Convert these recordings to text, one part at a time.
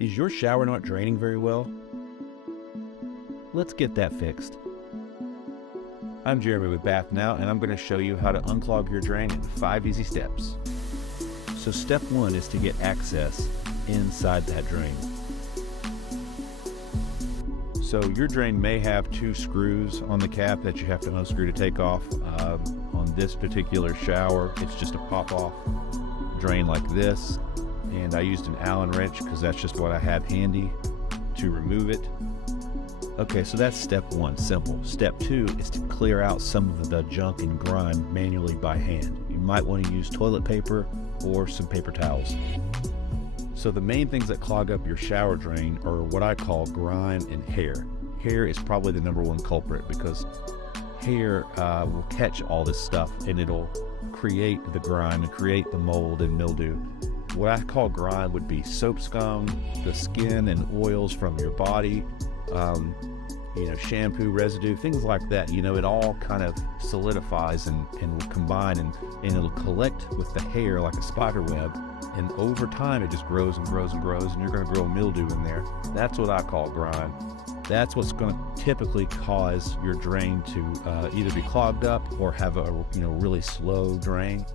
Is your shower not draining very well? Let's get that fixed. I'm Jeremy with Bath Now, and I'm going to show you how to unclog your drain in 5 easy steps. So step 1 is to get access inside that drain. So your drain may have 2 screws on the cap that you have to unscrew to take off. On this particular shower, it's just a pop-off drain like this. And I used an Allen wrench because that's just what I had handy to remove it. Okay, so that's step 1, simple. Step 2 is to clear out some of the junk and grime manually by hand. You might want to use toilet paper or some paper towels. So the main things that clog up your shower drain are what I call grime and hair. Hair is probably the #1 culprit because hair will catch all this stuff and it'll create the grime and create the mold and mildew. What I call grime would be soap scum, the skin and oils from your body, shampoo residue, things like that. It all kind of solidifies and will combine and it'll collect with the hair like a spider web. And over time, it just grows and grows and grows, and you're going to grow mildew in there. That's what I call grime. That's what's going to typically cause your drain to either be clogged up or have a really slow drain.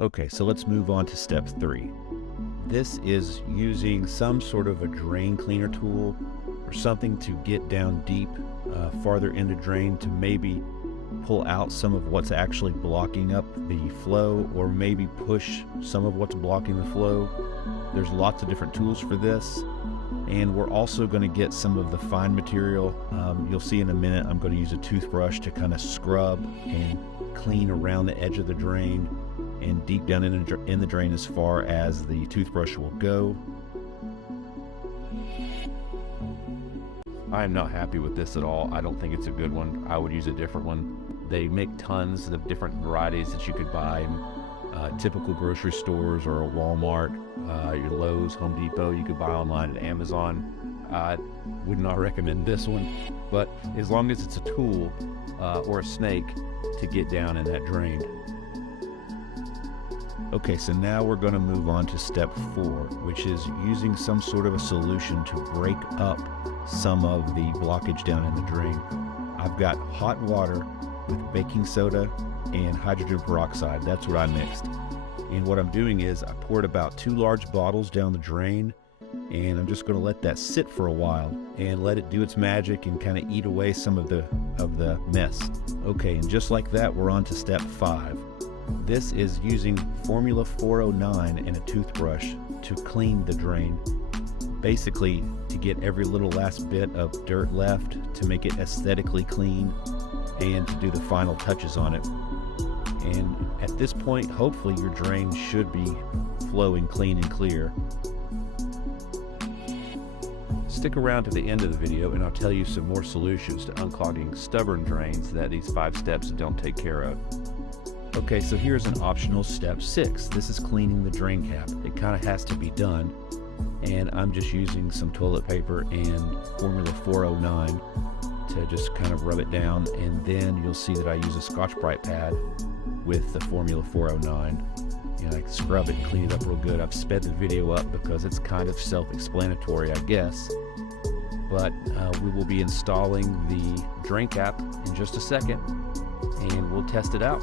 Okay, so let's move on to step 3. This is using some sort of a drain cleaner tool or something to get down deep, farther into drain to maybe pull out some of what's actually blocking up the flow, or maybe push some of what's blocking the flow. There's lots of different tools for this, and we're also going to get some of the fine material. You'll see in a minute I'm going to use a toothbrush to kind of scrub and clean around the edge of the drain and deep down in the drain as far as the toothbrush will go. I am not happy with this at all. I don't think it's a good one. I would use a different one. They make tons of different varieties that you could buy in typical grocery stores or a Walmart, your Lowe's, Home Depot. You could buy online at Amazon. I would not recommend this one, but as long as it's a tool or a snake to get down in that drain. Okay, so now we're going to move on to step 4, which is using some sort of a solution to break up some of the blockage down in the drain. I've got hot water with baking soda and hydrogen peroxide. That's what I mixed. And what I'm doing is I poured about 2 large bottles down the drain, and I'm just going to let that sit for a while and let it do its magic and kind of eat away some of the mess. Okay, and just like that, we're on to step 5. This is using Formula 409 and a toothbrush to clean the drain. Basically, to get every little last bit of dirt left, to make it aesthetically clean, and to do the final touches on it. And at this point, hopefully your drain should be flowing clean and clear. Stick around to the end of the video and I'll tell you some more solutions to unclogging stubborn drains that these 5 steps don't take care of. Okay, so here's an optional step 6. This is cleaning the drain cap. It kind of has to be done, and I'm just using some toilet paper and Formula 409 to just kind of rub it down, and then you'll see that I use a Scotch-Brite pad with the Formula 409, and I scrub it and clean it up real good. I've sped the video up because it's kind of self-explanatory, I guess, but we will be installing the drain cap in just a second, and we'll test it out.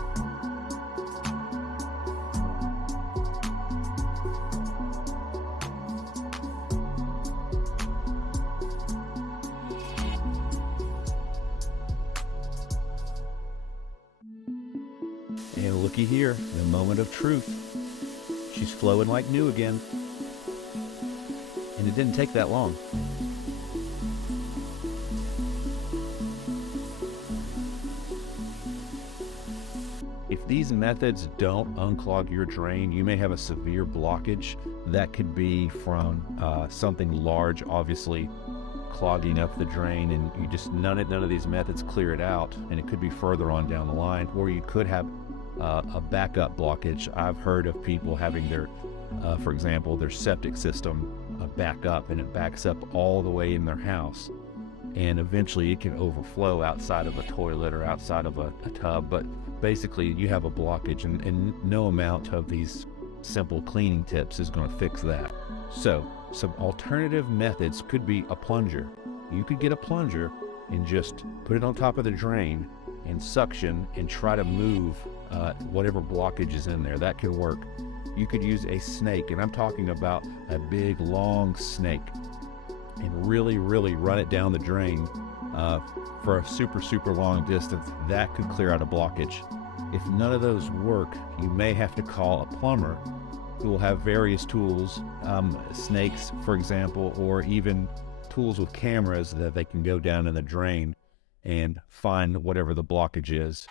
And looky here, the moment of truth. She's flowing like new again. And it didn't take that long. If these methods don't unclog your drain, you may have a severe blockage. That could be from something large, obviously, clogging up the drain, and you just none of these methods clear it out, and it could be further on down the line, or you could have a backup blockage. I've heard of people having their, for example, their septic system back up, and it backs up all the way in their house, and eventually it can overflow outside of a toilet or outside of a tub. But basically you have a blockage, and no amount of these simple cleaning tips is going to fix that. So some alternative methods could be a plunger. You could get a plunger and just put it on top of the drain and suction and try to move whatever blockage is in there. That could work. You could use a snake, and I'm talking about a big long snake, and really run it down the drain for a super long distance. That could clear out a blockage. If none of those work, you may have to call a plumber who will have various tools, snakes for example, or even tools with cameras that they can go down in the drain and find whatever the blockage is.